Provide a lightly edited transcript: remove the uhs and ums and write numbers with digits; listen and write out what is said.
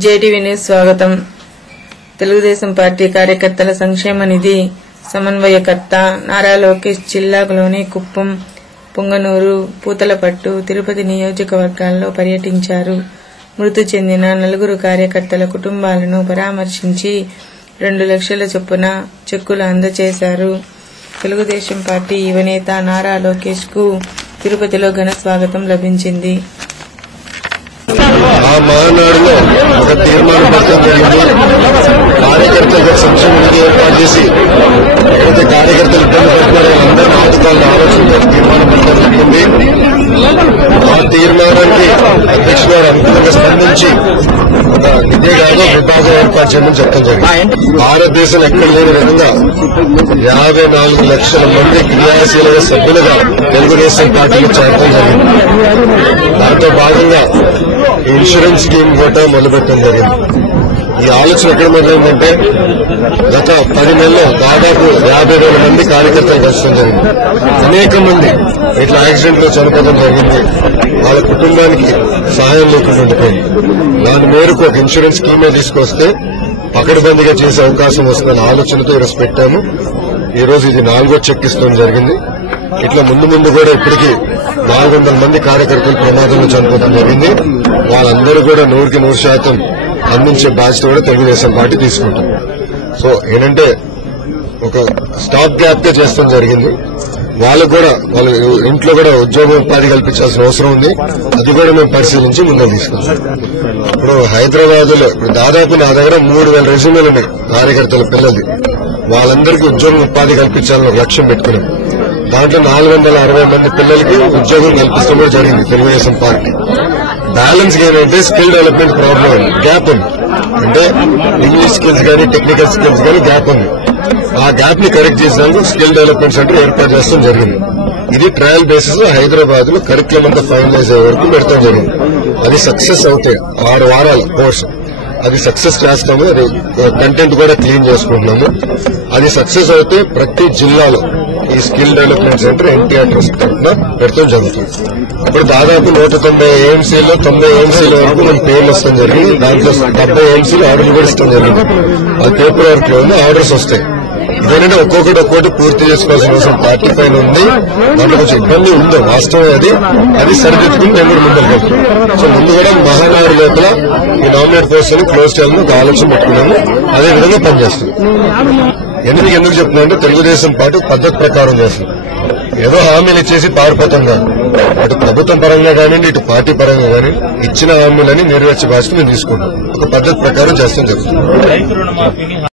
JTV news స్వాగతం. Telugu Desam party కార్యకర్తల సంక్షేమ నిధి సమన్వయకర్త నారా లోకేష్ జిల్లాలోని కుప్పం, పొంగనూరు, పూతలపట్టు, తిరుపతి నియోజకవర్గాల్లో పర్యటించారు. మృతి చెందిన 4 కార్యకర్తల కుటుంబాలను పరామర్శించి 2 లక్షల చొప్పున చెక్కులు అందజేశారు. తెలుగుదేశం పార్టీ యువనేత నారా లోకేష్ కు తిరుపతిలో ఘన స్వాగతం లభించింది. ఆ మహానాడులో ఒక తీర్మానం పెట్టడం జరిగింది. కార్యకర్తలకు సంక్షేమ నిధి ఏర్పాటు చేసి ఎక్కడైతే కార్యకర్తలు ఇబ్బంది పడుతున్నారో అందరినీ ఆదుకోవాలని ఆలోచనతో తీర్మానం పెట్టడం జరిగింది. ఆ తీర్మానానికి అధ్యక్షుడు గారు అనుకూలంగా స్పందించి ఒక నిధి కాదు విభాగం ఏర్పాటు చేయమని చెప్పడం జరిగింది. భారతదేశంలో ఎక్కడ లేని విధంగా 54 లక్షల మంది క్రియాశీలక సభ్యులుగా తెలుగుదేశం పార్టీలో చేరడం జరిగింది. దాంతో భాగంగా ఇన్సూరెన్స్ స్కీమ్ కూడా మొదలుపెట్టడం జరిగింది. ఈ ఆలోచన ఎక్కడ మొదలైందంటే గత 10 నెలల్లో దాదాపు 50,000 మంది కార్యకర్తలు కష్టం జరిగింది. అనేక మంది ఇట్లా యాక్సిడెంట్ లో చనిపోవడం జరిగింది. వాళ్ళ కుటుంబానికి సహాయం లేకుండా ఉండిపోయింది. దాని మేరకు ఒక ఇన్సూరెన్స్ స్కీమే తీసుకొస్తే పకడ్బందీగా చేసే అవకాశం వస్తుందన్న ఆలోచనతో ఈరోజు పెట్టాము. ఈ రోజు ఇది 4వ చెక్ ఇస్తడం జరిగింది. ఇట్లా ముందు కూడా ఇప్పటికీ 400 మంది కార్యకర్తలు ప్రమాదంలో చనిపోవడం జరిగింది. వాళ్ళందరూ కూడా 100% అందించే బాధ్యత కూడా తెలుగుదేశం పార్టీ తీసుకుంటాం. సో ఏంటంటే ఒక స్టాప్ గ్యాప్ గా చేస్తాం జరిగింది. వాళ్ళకు కూడా వాళ్ళ ఇంట్లో కూడా ఉద్యోగోపాధి కల్పించాల్సిన అవసరం ఉంది. అది కూడా మేము పరిశీలించి ముందుకు తీసుకుంటాం. ఇప్పుడు హైదరాబాద్ లో దాదాపు నా దగ్గర 3,000 రెజ్యూమేలు ఉన్నాయి కార్యకర్తల పిల్లలది. వాళ్ళందరికీ ఉద్యోగం ఉపాధి కల్పించాలని ఒక లక్ష్యం పెట్టుకున్నాం. దాంట్లో 460 మంది పిల్లలకి ఉద్యోగం కల్పిస్తూ కూడా జరిగింది తెలుగుదేశం పార్టీ. బ్యాలెన్స్ ఏంటంటే స్కిల్ డెవలప్మెంట్ ప్రాబ్లం ఉంది, గ్యాప్ ఉంది. అంటే ఇంగ్లీష్ స్కిల్స్ కానీ టెక్నికల్ స్కిల్స్ కానీ గ్యాప్ ఉంది. ఆ గ్యాప్ ని కరెక్ట్ చేసేందుకు స్కిల్ డెవలప్మెంట్ సెంటర్ ఏర్పాటు చేస్తాం జరిగింది. ఇది ట్రయల్ బేసిస్ లో హైదరాబాద్ లో కరిక్యులం అంతా ఫైనలైజ్ అయ్యే వరకు పెడతాం జరిగింది. అది సక్సెస్ అవుతాయి 6 వారాల కోర్సు. అది సక్సెస్ చేస్తాము. అది కంటెంట్ కూడా క్లీన్ చేసుకుంటున్నాము. అది సక్సెస్ అయితే ప్రతి జిల్లాలో ఈ skill development centre NTR trust తరఫున పెడతాం జరుగుతుంది. ఇప్పుడు దాదాపు 190 ఏఎంసీలో 90 ఏఎంసీల వరకు మన పేర్లు వస్తాం జరిగింది. దాంట్లో 70 ఏఎంసీలు ఆర్డర్లు కూడా ఇస్తాం జరిగింది. అది పేపర్ వర్క్ లో ఉంది, ఆర్డర్స్ వస్తాయి. ఇదేంటంటే ఒక్కొక్కటి పూర్తి చేసుకోవాల్సిన అవసరం పార్టీ పైన ఉంది. దాంట్లో కొంచెం ఇబ్బంది ఉందో వాస్తవం. అది సరిదిద్దుకుని మేము కూడా ముందుకు వెళ్తాం. సో ముందు కూడా మహానాడు లోపల ఈ నామినేట్ పోస్ట్ ని క్లోజ్ చేయాలని ఒక ఆలోచన పెట్టుకున్నాము. అదే విధంగా పనిచేస్తుంది. ఎందుకు చెప్తున్నానంటే తెలుగుదేశం పార్టీ పద్ధతి ప్రకారం చేస్తుంది. ఏదో హామీలు ఇచ్చేసి పారిపోతాం కాదు. అటు ప్రభుత్వం పరంగా కానివ్వండి, ఇటు పార్టీ పరంగా కానీ ఇచ్చిన హామీలని నెరవేర్చే బాధ్యత మేము తీసుకుంటాం. ఒక పద్ధతి ప్రకారం చేస్తాం జరుగుతుంది.